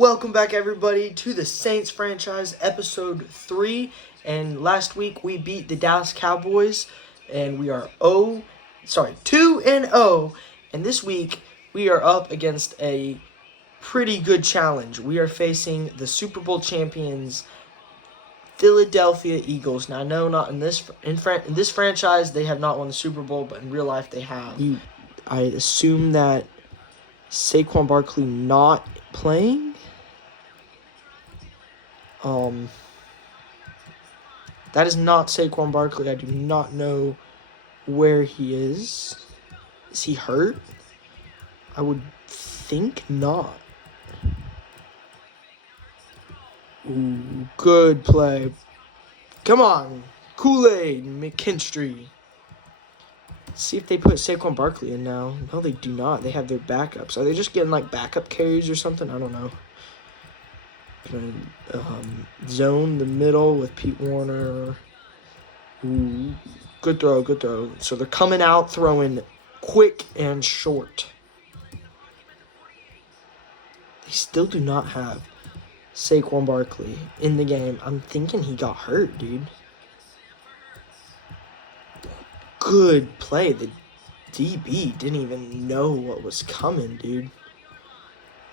Welcome back, everybody, to the Saints franchise, episode 3. And last week we beat the Dallas Cowboys, and we are 2-0. And this week we are up against a pretty good challenge. We are facing the Super Bowl champions, Philadelphia Eagles. Now, I know not in this franchise they have not won the Super Bowl, but in real life they have. I assume that Saquon Barkley not playing. That is not Saquon Barkley. I do not know where he is. Is he hurt? I would think not. Ooh, good play. Come on. Kool-Aid, McKinstry. See if they put Saquon Barkley in now. No, they do not. They have their backups. Are they just getting like backup carries or something? I don't know. Gonna zone the middle with Pete Warner. Ooh, good throw, good throw. So they're coming out throwing quick and short. They still do not have Saquon Barkley in the game. I'm thinking he got hurt, dude. Good play. The DB didn't even know what was coming, dude.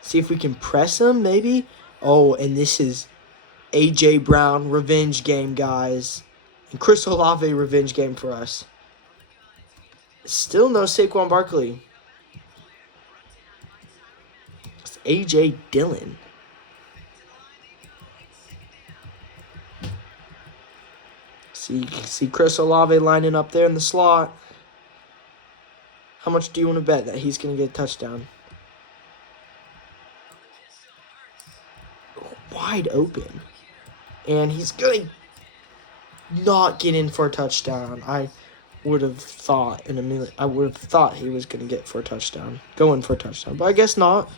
See if we can press him, maybe. Oh, and this is A.J. Brown revenge game, guys. And Chris Olave revenge game for us. Still no Saquon Barkley. It's A.J. Dillon. See Chris Olave lining up there in the slot. How much do you want to bet that he's going to get a touchdown? Wide open, and he's gonna not get in for a touchdown. I would have thought in a minute. I would have thought he was gonna get for a touchdown, go in for a touchdown, but I guess not.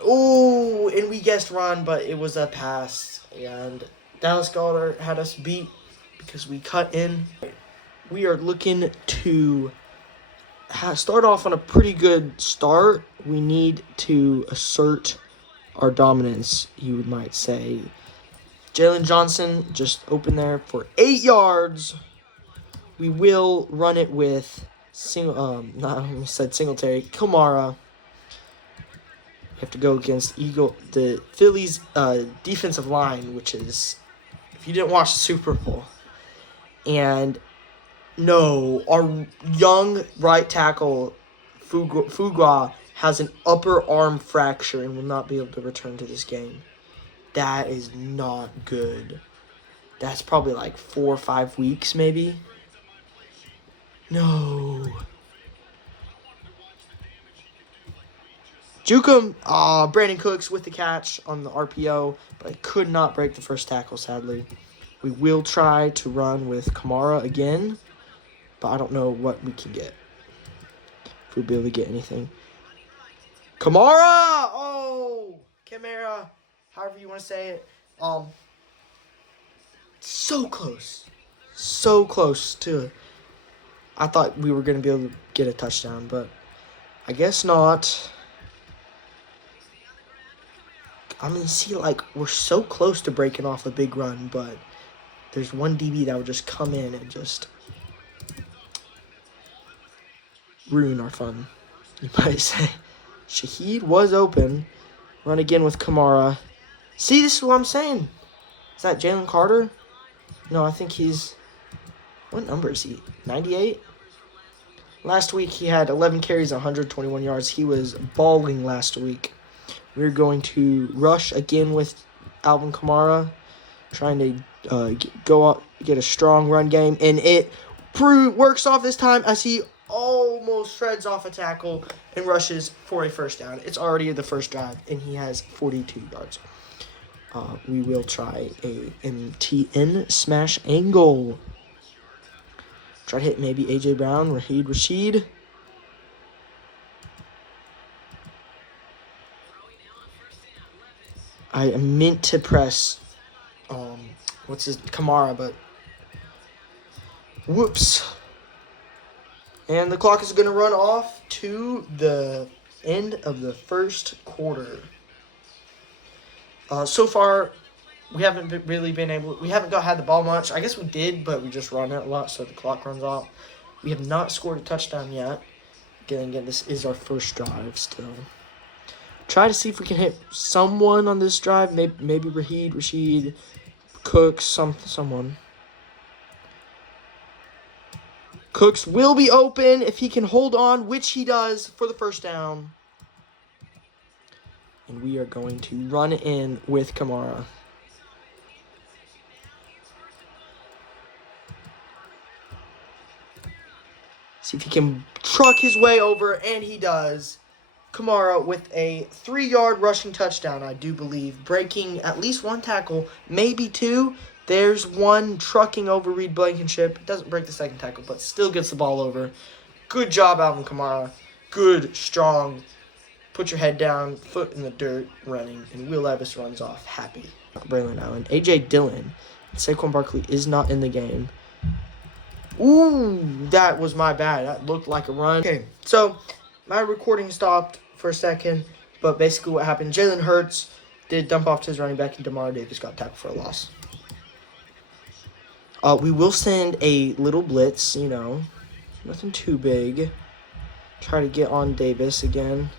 Oh, and we guessed run, but it was a pass, and Dallas Cowboys had us beat because we cut in. We are looking to start off on a pretty good start. We need to assert our dominance, you might say. Jalen Johnson just opened there for 8 yards. We will run it with Singletary, Kamara. We have to go against the Phillies defensive line, which is, if you didn't watch the Super Bowl, and no, our young right tackle, Fugua, has an upper arm fracture and will not be able to return to this game. That is not good. That's probably like 4 or 5 weeks, maybe. No. Juke him. Brandon Cooks with the catch on the RPO, but I could not break the first tackle, sadly. We will try to run with Kamara again, but I don't know what we can get. If we'll be able to get anything. Kamara! Oh! Kamara. However you want to say it. So close. So close to... I thought we were going to be able to get a touchdown, but I guess not. I mean, see, like, we're so close to breaking off a big run, but there's one DB that would just come in and just ruin our fun, you might say. Shaheed was open. Run again with Kamara. See, this is what I'm saying. Is that Jalen Carter? No, I think he's... What number is he? 98? Last week he had 11 carries, 121 yards. He was balling last week. We're going to rush again with Alvin Kamara. Trying to go up, get a strong run game. And it works off this time as he almost shreds off a tackle and rushes for a first down. It's already the first drive, and he has 42 yards. We will try a MTN smash angle. Try to hit maybe A.J. Brown, Rashid. I meant to press Kamara, but whoops. And the clock is going to run off to the end of the first quarter. So far, we haven't had the ball much. I guess we did, but we just run it a lot, so the clock runs off. We have not scored a touchdown yet. Again, this is our first drive still. Try to see if we can hit someone on this drive. Maybe Rashid, Cooks, someone. Cooks will be open if he can hold on, which he does for the first down. And we are going to run in with Kamara. See if he can truck his way over, and he does. Kamara with a 3-yard rushing touchdown, I do believe, breaking at least one tackle, maybe two. There's one trucking over Reed Blankenship. Doesn't break the second tackle, but still gets the ball over. Good job, Alvin Kamara. Good, strong, put your head down, foot in the dirt, running, and Will Levis runs off happy. Braylon Allen, A.J. Dillon, Saquon Barkley is not in the game. Ooh, that was my bad. That looked like a run. Okay, so my recording stopped for a second, but basically what happened, Jalen Hurts did dump off to his running back, and Demar Davis got tackled for a loss. We will send a little blitz, nothing too big. Try to get on Davis again.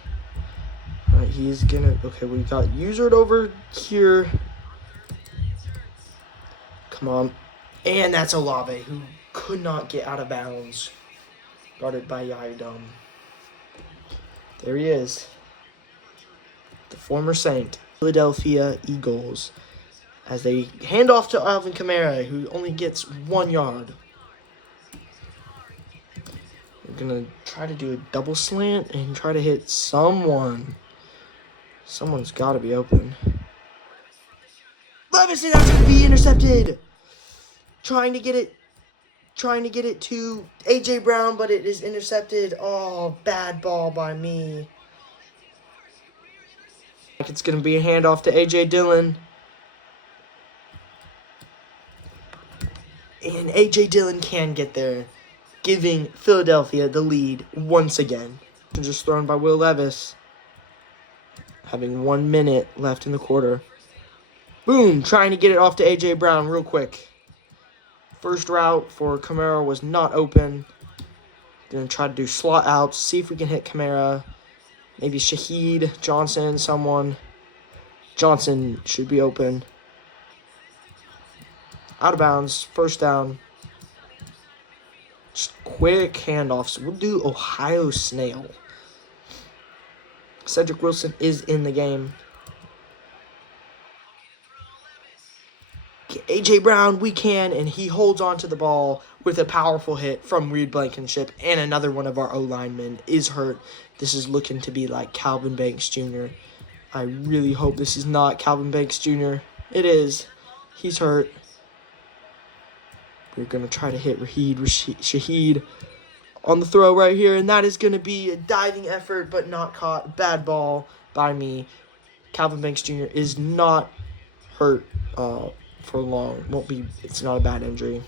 All right, he's gonna, okay, we got Usered over here. Come on. And that's Olave, who could not get out of bounds. Guarded by Yadom. There he is. The former Saint. Philadelphia Eagles. As they hand off to Alvin Kamara, who only gets 1 yard. We're going to try to do a double slant and try to hit someone. Someone's got to be open. Levis, and that's going to be intercepted. Trying to get it to A.J. Brown, but it is intercepted. Oh, bad ball by me. It's going to be a handoff to A.J. Dillon. And A.J. Dillon can get there, giving Philadelphia the lead once again. Just thrown by Will Levis. Having 1 minute left in the quarter. Boom, trying to get it off to A.J. Brown real quick. First route for Kamara was not open. Gonna try to do slot outs, see if we can hit Kamara. Maybe Shaheed, Johnson, someone. Johnson should be open. Out of bounds, first down. Just quick handoffs. We'll do Ohio Snail. Cedric Wilson is in the game. A.J. Brown, we can, and he holds on to the ball with a powerful hit from Reed Blankenship, and another one of our O-linemen is hurt. This is looking to be like Calvin Banks Jr. I really hope this is not Calvin Banks Jr. It is. He's hurt. We're going to try to hit Shaheed on the throw right here, and that is going to be a diving effort, but not caught. Bad ball by me. Calvin Banks Jr. is not hurt for long. It's not a bad injury.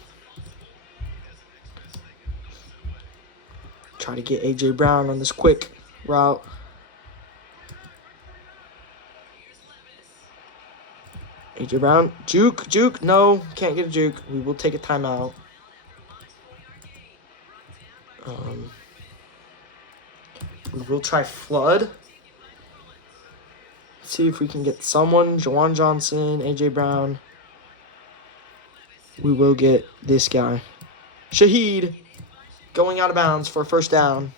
Try to get A.J. Brown on this quick route. A.J. Brown, juke, no, can't get a juke. We will take a timeout. We will try flood. See if we can get someone, Jawan Johnson, A.J. Brown. We will get this guy. Shaheed, going out of bounds for a first down.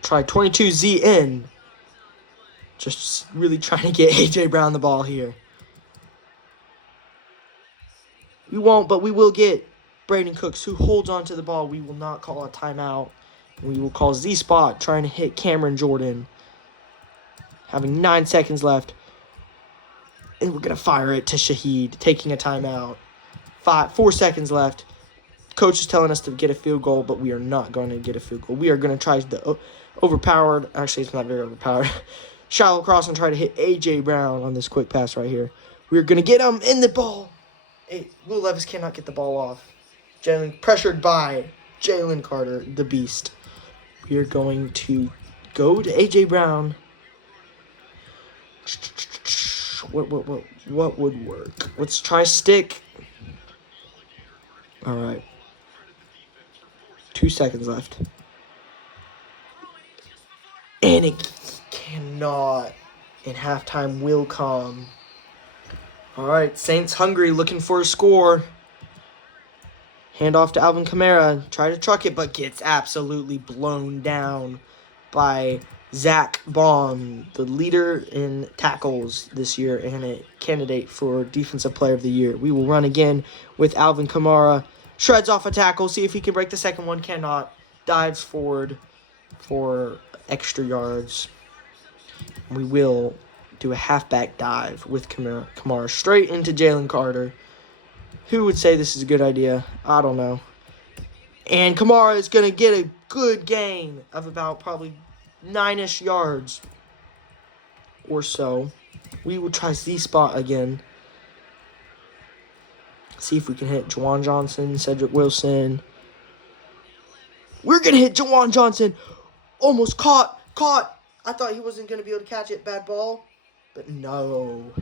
Try 22Z in. Just really trying to get A.J. Brown the ball here. We won't, but we will get Brandon Cooks, who holds on to the ball. We will not call a timeout. We will call Z-Spot, trying to hit Cameron Jordan. Having 9 seconds left. And we're going to fire it to Shaheed, taking a timeout. 4 seconds left. Coach is telling us to get a field goal, but we are not going to get a field goal. We are going to try the overpowered. Actually, it's not very overpowered. Shallow cross and try to hit A.J. Brown on this quick pass right here. We're going to get him in the ball. Will Levis cannot get the ball off. Pressured by Jalen Carter, the beast. We are going to go to A.J. Brown. What would work? Let's try stick. All right. 2 seconds left. And it cannot. And halftime will come. All right, Saints hungry, looking for a score. Hand off to Alvin Kamara. Try to truck it, but gets absolutely blown down by Zach Baum, the leader in tackles this year and a candidate for Defensive Player of the Year. We will run again with Alvin Kamara. Shreds off a tackle. See if he can break the second one. Cannot. Dives forward for extra yards. We will do a halfback dive with Kamara straight into Jalen Carter. Who would say this is a good idea? I don't know. And Kamara is going to get a good gain of about probably 9-ish yards or so. We will try Z spot again. See if we can hit Juwan Johnson, Cedric Wilson. We're going to hit Juwan Johnson. Almost caught. I thought he wasn't going to be able to catch it. Bad ball. But no.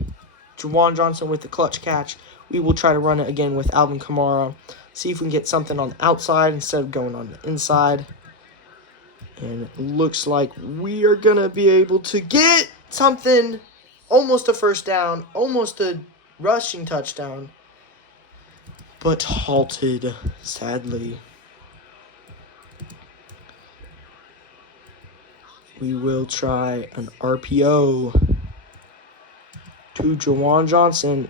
Juwan Johnson with the clutch catch. We will try to run it again with Alvin Kamara. See if we can get something on the outside instead of going on the inside. And it looks like we are going to be able to get something. Almost a first down. Almost a rushing touchdown. But halted, sadly. We will try an RPO to Juwan Johnson.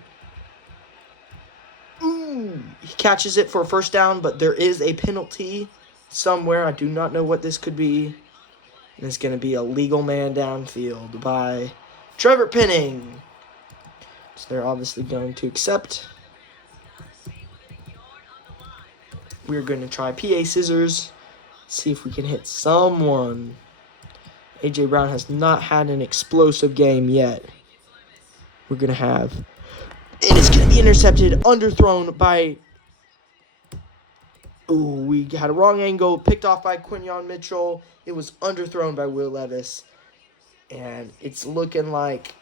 Ooh, he catches it for a first down, but there is a penalty somewhere. I do not know what this could be. And it's going to be a legal man downfield by Trevor Penning. So they're obviously going to accept. We're going to try PA scissors. See if we can hit someone. A.J. Brown has not had an explosive game yet. We're going to have... And it's going to be intercepted, underthrown by... Ooh, we had a wrong angle, picked off by Quinyon Mitchell. It was underthrown by Will Levis. And it's looking like...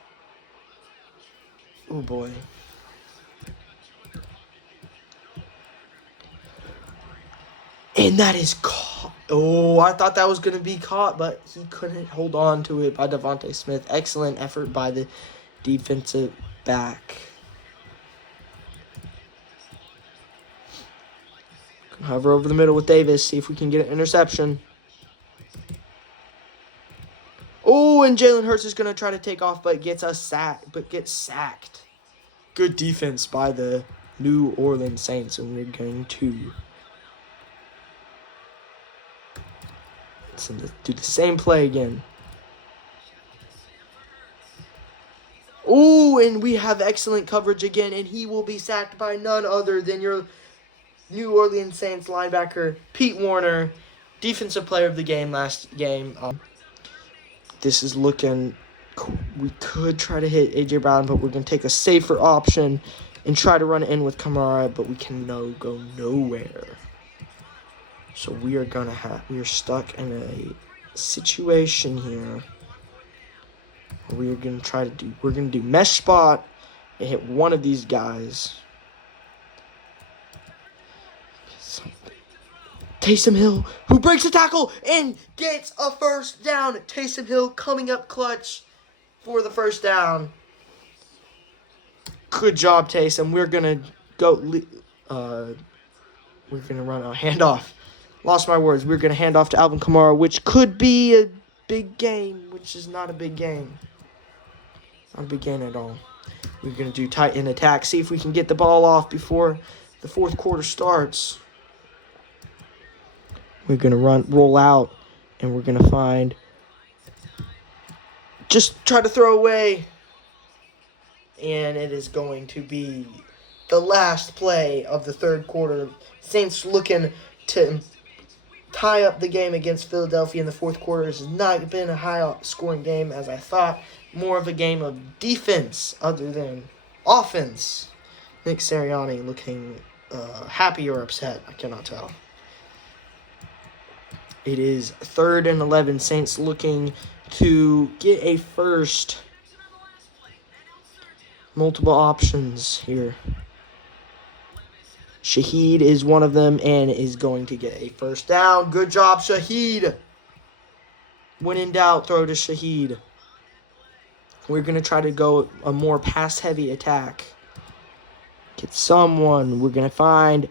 Oh, boy. And that is caught. Oh, I thought that was going to be caught, but he couldn't hold on to it by Devontae Smith. Excellent effort by the defensive back. Hover over the middle with Davis. See if we can get an interception. Oh, and Jalen Hurts is going to try to take off, but gets sacked. Good defense by the New Orleans Saints, and we're going to do the same play again. Oh, and we have excellent coverage again, and he will be sacked by none other than your New Orleans Saints linebacker, Pete Warner, defensive player of the game last game. This is looking... We could try to hit A.J. Brown, but we're going to take a safer option and try to run it in with Kamara, but we can go nowhere. So we are stuck in a situation here. We're going to do mesh spot and hit one of these guys. Taysom Hill, who breaks a tackle and gets a first down. Taysom Hill coming up clutch for the first down. Good job, Taysom. We're going to run a handoff. Lost my words. We're going to hand off to Alvin Kamara, which could be a big game, which is not a big game. Not a big game at all. We're going to do tight end attack. See if we can get the ball off before the fourth quarter starts. We're going to roll out, and we're going to find... Just try to throw away. And it is going to be the last play of the third quarter. Saints looking to tie up the game against Philadelphia in the fourth quarter. This has not been a high-scoring game, as I thought. More of a game of defense other than offense. Nick Sirianni looking happy or upset. I cannot tell. It is 3rd and 11. Saints looking to get a first. Multiple options here. Shaheed is one of them and is going to get a first down. Good job, Shaheed. When in doubt, throw to Shaheed. We're going to try to go a more pass-heavy attack. Get someone. We're going to find...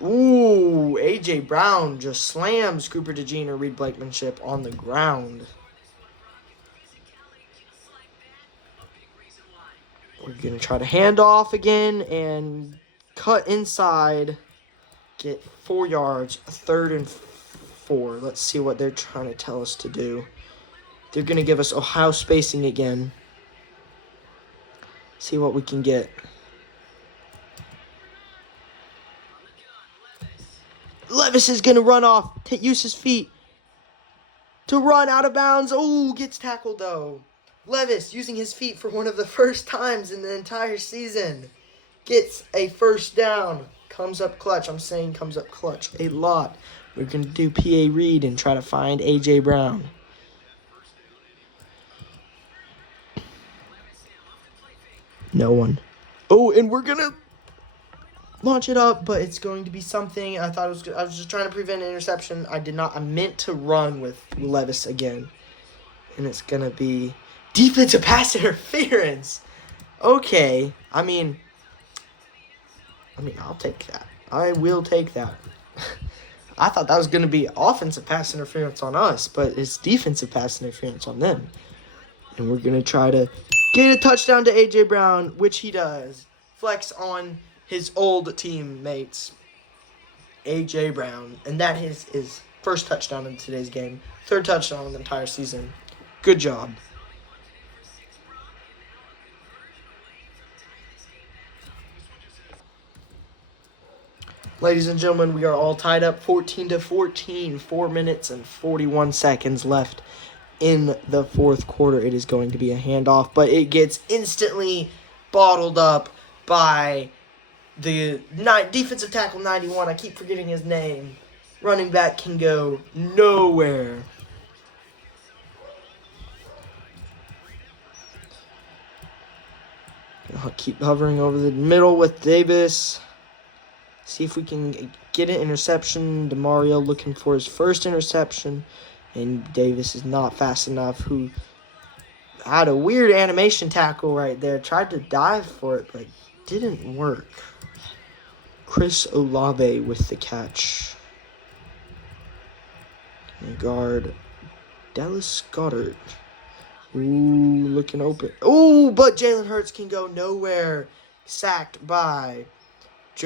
Ooh, A.J. Brown just slams Cooper DeJean or Reed Blakemanship on the ground. We're going to try to hand off again and cut inside. Get 4 yards, 3rd and 4. Let's see what they're trying to tell us to do. They're going to give us Ohio spacing again. See what we can get. Levis is going to run off, use his feet to run out of bounds. Oh, gets tackled though. Levis, using his feet for one of the first times in the entire season, gets a first down. Comes up clutch. I'm saying comes up clutch a lot. We're going to do PA read and try to find A.J. Brown. No one. Oh, and we're going to launch it up, but it's going to be something. I was just trying to prevent an interception. I meant to run with Levis again. And it's going to be defensive pass interference. Okay. I mean, I'll take that. I will take that. I thought that was going to be offensive pass interference on us, but it's defensive pass interference on them. And we're going to try to get a touchdown to A.J. Brown, which he does. Flex on his old teammates, A.J. Brown. And that is his first touchdown in today's game. 3rd touchdown in the entire season. Good job. Ladies and gentlemen, we are all tied up 14-14. 4 minutes and 41 seconds left in the 4th quarter. It is going to be a handoff, but it gets instantly bottled up by the defensive tackle 91. I keep forgetting his name. Running back can go nowhere. I'll keep hovering over the middle with Davis. See if we can get an interception. DeMario looking for his first interception. And Davis is not fast enough. Who had a weird animation tackle right there. Tried to dive for it, but didn't work. Chris Olave with the catch. And guard Dallas Goddard. Ooh, looking open. Ooh, but Jalen Hurts can go nowhere. Sacked by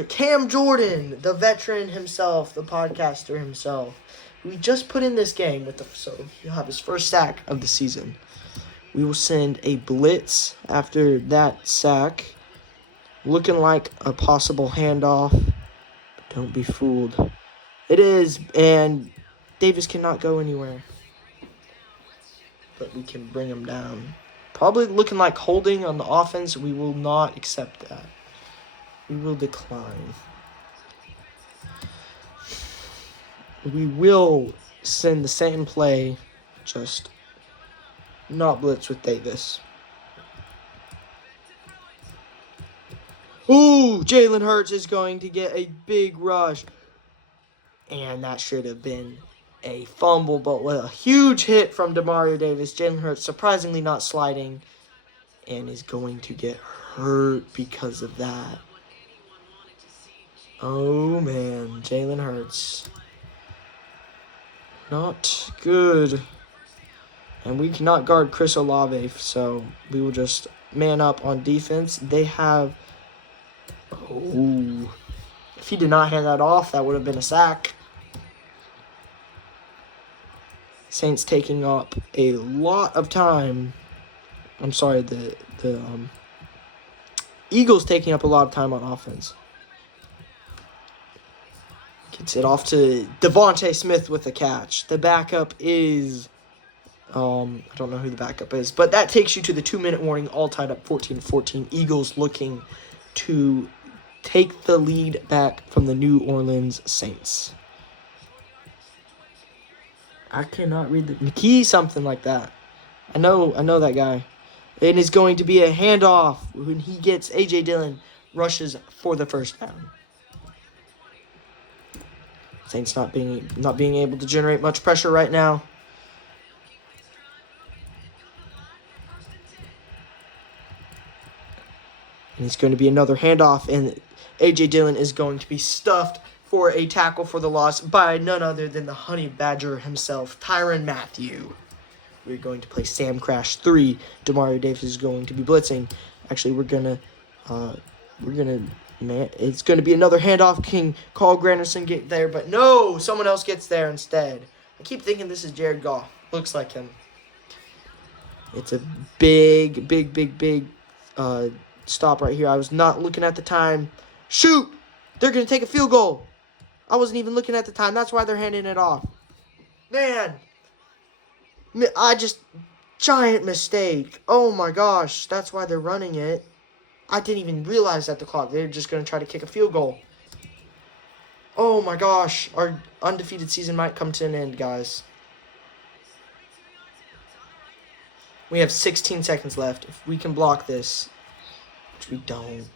Cam Jordan, the veteran himself, the podcaster himself. We just put in this game so he'll have his first sack of the season. We will send a blitz after that sack. Looking like a possible handoff. But don't be fooled. It is, and Davis cannot go anywhere. But we can bring him down. Probably looking like holding on the offense. We will not accept that. We will decline. We will send the same play, just not blitz with Davis. Ooh, Jalen Hurts is going to get a big rush. And that should have been a fumble, but with a huge hit from DeMario Davis. Jalen Hurts surprisingly not sliding and is going to get hurt because of that. Oh, man. Jalen Hurts. Not good. And we cannot guard Chris Olave, so we will just man up on defense. They have... Oh. If he did not hand that off, that would have been a sack. Saints taking up a lot of time. I'm sorry, the Eagles taking up a lot of time on offense. Gets it off to Devontae Smith with the catch. The backup is... I don't know who the backup is. But that takes you to the 2-minute warning. All tied up 14-14. Eagles looking to take the lead back from the New Orleans Saints. I cannot read the McKee, something like that. I know that guy. It is going to be a handoff when he gets A.J. Dillon rushes for the first down. Saints not being able to generate much pressure right now. And it's going to be another handoff, and A.J. Dillon is going to be stuffed for a tackle for the loss by none other than the Honey Badger himself, Tyrann Mathieu. We're going to play Sam Crash 3. Demario Davis is going to be blitzing. Actually, it's going to be another handoff. King Carl Granderson get there, but no, someone else gets there instead. I keep thinking this is Jared Goff. Looks like him. It's a big stop right here. I was not looking at the time. Shoot! They're going to take a field goal. I wasn't even looking at the time. That's why they're handing it off. Man. Giant mistake. Oh my gosh. That's why they're running it. I didn't even realize that the clock. They're just going to try to kick a field goal. Oh my gosh. Our undefeated season might come to an end, guys. We have 16 seconds left. If we can block this, which we don't.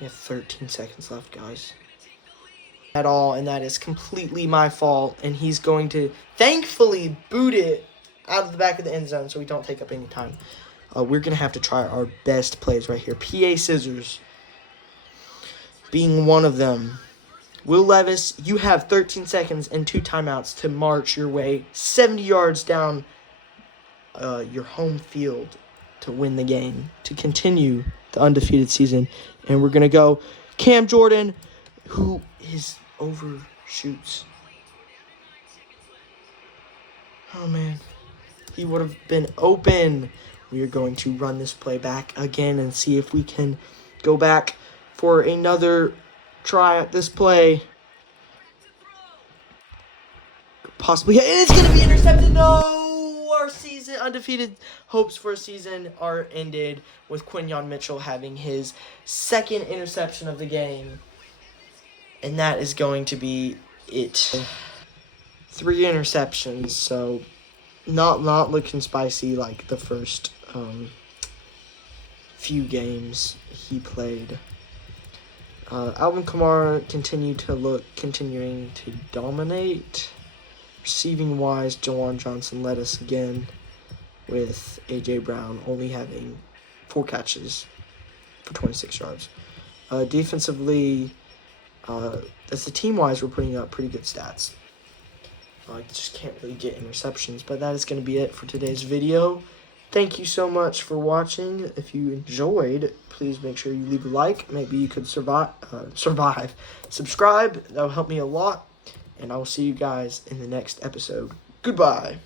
We have 13 seconds left, guys. At all, and that is completely my fault. And he's going to thankfully boot it out of the back of the end zone so we don't take up any time. We're going to have to try our best plays right here. PA Scissors being one of them. Will Levis, you have 13 seconds and 2 timeouts to march your way 70 yards down your home field to win the game, to continue the undefeated season. And we're going to go Cam Jordan, who is overshoots. Oh, man. He would have been open. We are going to run this play back again and see if we can go back for another try at this play. Possibly. And it's going to be intercepted. No! Our season, undefeated hopes for a season are ended with Quinyon Mitchell having his second interception of the game. And that is going to be it. 3 interceptions, so not looking spicy like the first few games he played. Alvin Kamara continuing to dominate. Receiving wise, Jawan Johnson led us again, with A.J. Brown only having 4 catches for 26 yards. Defensively, as the team-wise, we're putting up pretty good stats. I just can't really get interceptions, but that is going to be it for today's video. Thank you so much for watching. If you enjoyed, please make sure you leave a like. Maybe you could subscribe. That will help me a lot. And I will see you guys in the next episode. Goodbye.